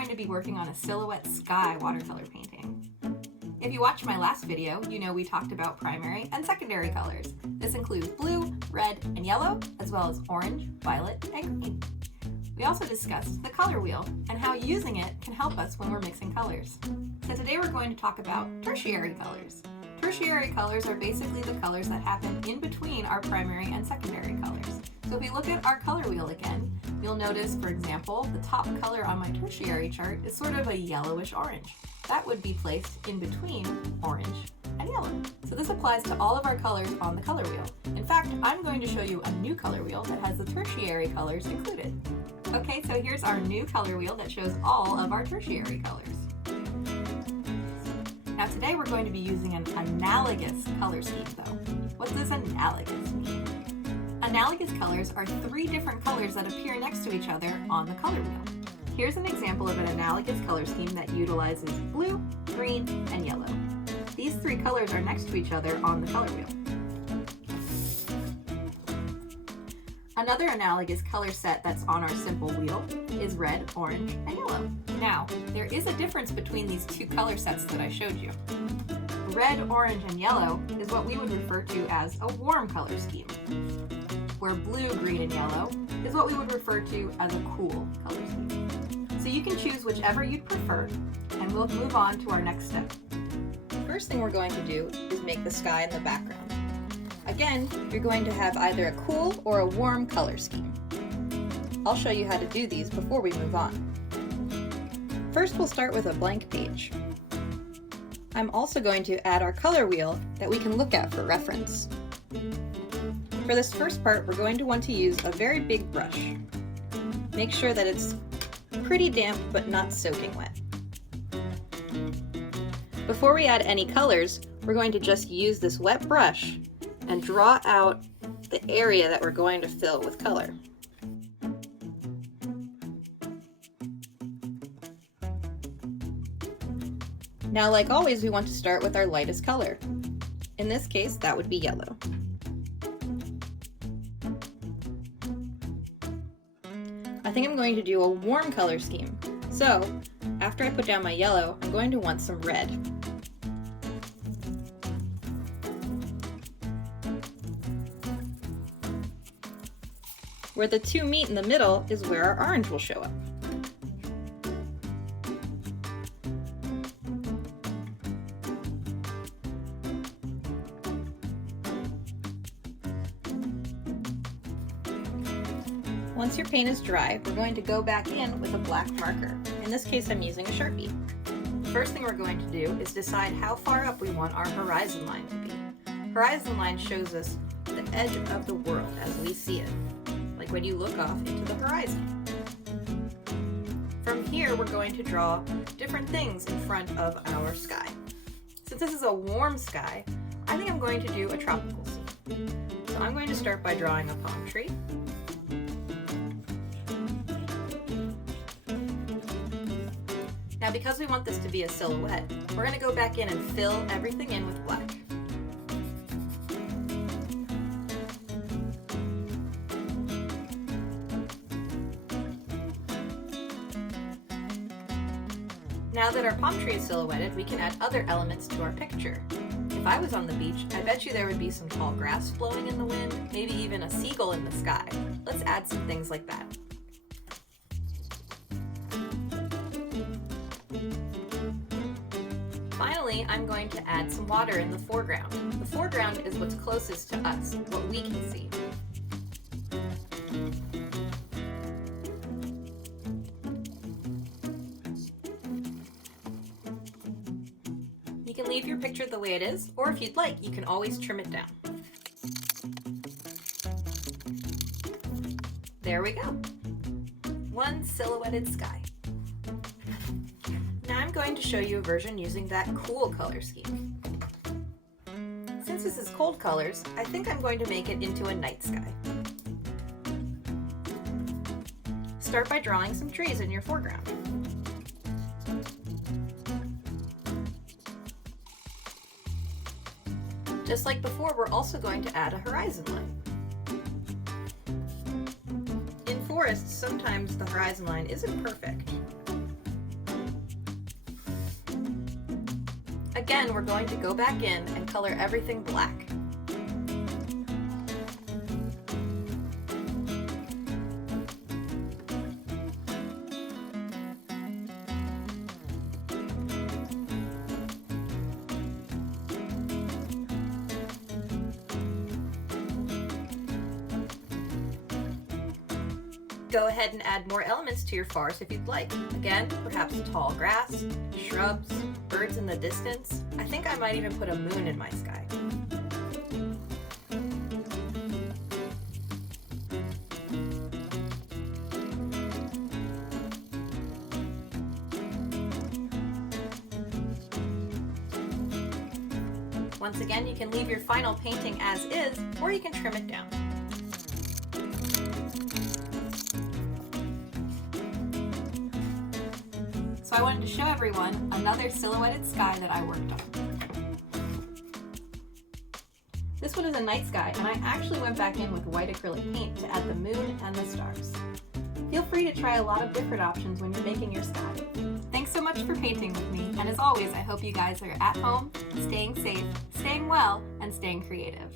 going to be working on a silhouette sky watercolor painting. If you watched my last video, you know we talked about primary and secondary colors. This includes blue, red, and yellow, as well as orange, violet, and green. We also discussed the color wheel and how using it can help us when we're mixing colors. So today we're going to talk about tertiary colors. Tertiary colors are basically the colors that happen in between our primary and secondary colors. So if we look at our color wheel again, you'll notice, for example, the top color on my tertiary chart is sort of a yellowish orange. That would be placed in between orange and yellow. So this applies to all of our colors on the color wheel. In fact, I'm going to show you a new color wheel that has the tertiary colors included. Okay, so here's our new color wheel that shows all of our tertiary colors. Now today we're going to be using an analogous color scheme though. What does analogous mean? Analogous colors are three different colors that appear next to each other on the color wheel. Here's an example of an analogous color scheme that utilizes blue, green, and yellow. These three colors are next to each other on the color wheel. Another analogous color set that's on our simple wheel is red, orange, and yellow. Now, there is a difference between these two color sets that I showed you. Red, orange, and yellow is what we would refer to as a warm color scheme, where blue, green, and yellow is what we would refer to as a cool color scheme. So you can choose whichever you'd prefer, and we'll move on to our next step. First thing we're going to do is make the sky in the background. Again, you're going to have either a cool or a warm color scheme. I'll show you how to do these before we move on. First, we'll start with a blank page. I'm also going to add our color wheel that we can look at for reference. For this first part, we're going to want to use a very big brush. Make sure that it's pretty damp but not soaking wet. Before we add any colors, we're going to just use this wet brush and draw out the area that we're going to fill with color. Now, like always, we want to start with our lightest color. In this case, that would be yellow. I think I'm going to do a warm color scheme. So, after I put down my yellow, I'm going to want some red. Where the two meet in the middle is where our orange will show up. Once your paint is dry, we're going to go back in with a black marker. In this case, I'm using a Sharpie. The first thing we're going to do is decide how far up we want our horizon line to be. Horizon line shows us the edge of the world as we see it, like when you look off into the horizon. From here, we're going to draw different things in front of our sky. Since this is a warm sky, I think I'm going to do a tropical scene. So I'm going to start by drawing a palm tree. Now, because we want this to be a silhouette, we're going to go back in and fill everything in with black. Now that our palm tree is silhouetted, we can add other elements to our picture. If I was on the beach, I bet you there would be some tall grass blowing in the wind, maybe even a seagull in the sky. Let's add some things like that. Finally, I'm going to add some water in the foreground. The foreground is what's closest to us, what we can see. You can leave your picture the way it is, or if you'd like, you can always trim it down. There we go. One silhouetted sky. Now I'm going to show you a version using that cool color scheme. Since this is cold colors, I think I'm going to make it into a night sky. Start by drawing some trees in your foreground. Just like before, we're also going to add a horizon line. In forests, sometimes the horizon line isn't perfect. Again, we're going to go back in and color everything black. Go ahead and add more elements to your farce if you'd like. Again, perhaps tall grass, shrubs, birds in the distance. I think I might even put a moon in my sky. Once again, you can leave your final painting as is, or you can trim it down. So I wanted to show everyone another silhouetted sky that I worked on. This one is a night sky, and I actually went back in with white acrylic paint to add the moon and the stars. Feel free to try a lot of different options when you're making your sky. Thanks so much for painting with me, and as always, I hope you guys are at home, staying safe, staying well, and staying creative.